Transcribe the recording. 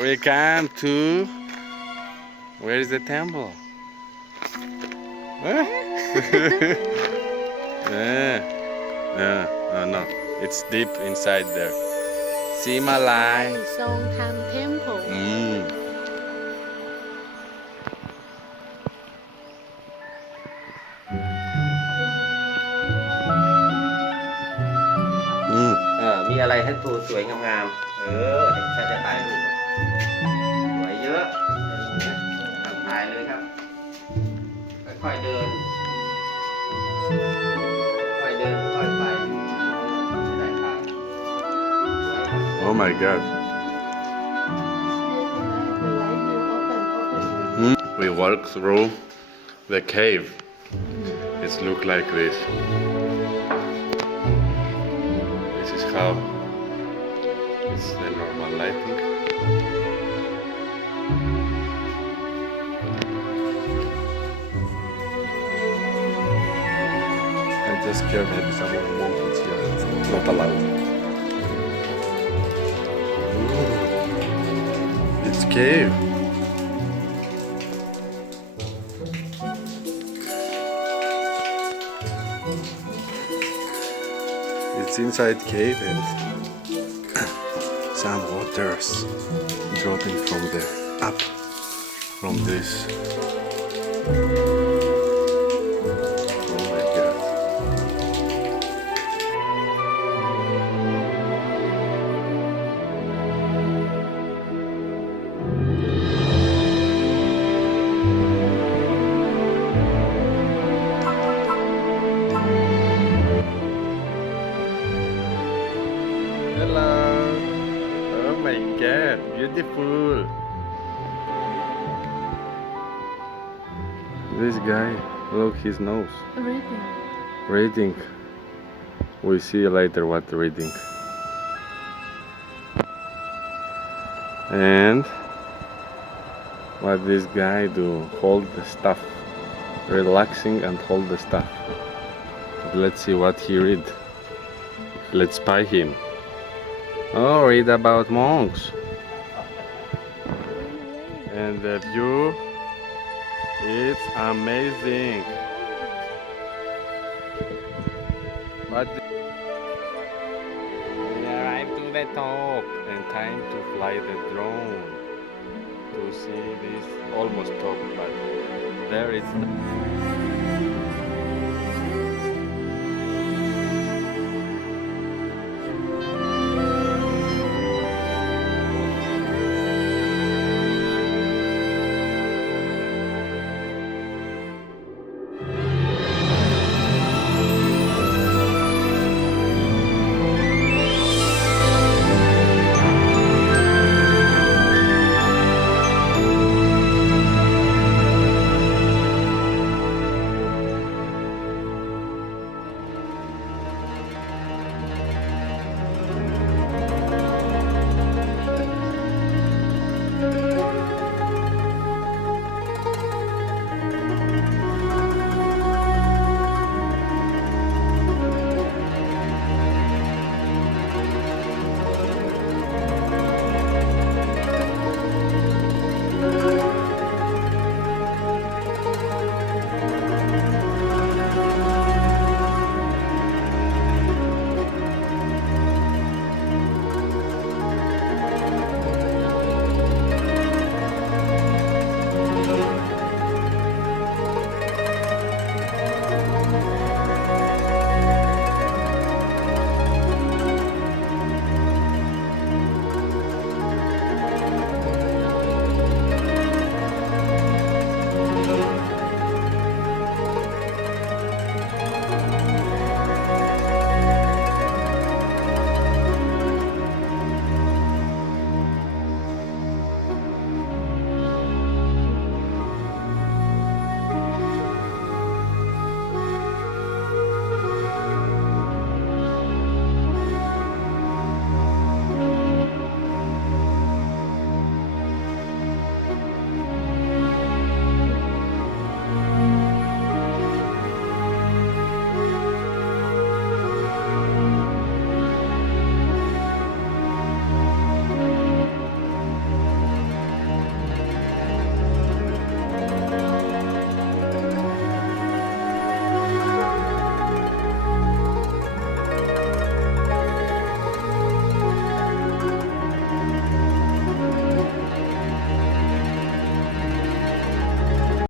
We come to. Where is the temple? Huh? No. It's deep inside there. Simalai. Songtham Temple. Mm. มีอะไรให้ตัวสวยงามๆเด็กชายจะถ่ายรูปสวยเยอะถ่ายเลยครับค่อยๆเดินค่อยๆเดินค่อยๆไปจะได้ถ่ายสวยครับ Oh my God. We walk through the cave. It looks like this. This is how it's the normal lighting. I just scared maybe someone won't eat here. It's not allowed. Ooh, it's cave. It's inside cave and some waters dropping from the up from this. Oh my God. Hello. Oh my God, beautiful. This guy, look his nose. Reading. We see later what reading. And what this guy do? Hold the stuff. Relaxing and hold the stuff. Let's see what he read. Let's spy him. Oh, read about monks. And the view is amazing. But we arrived to the top and time to fly the drone to see this almost top, but there is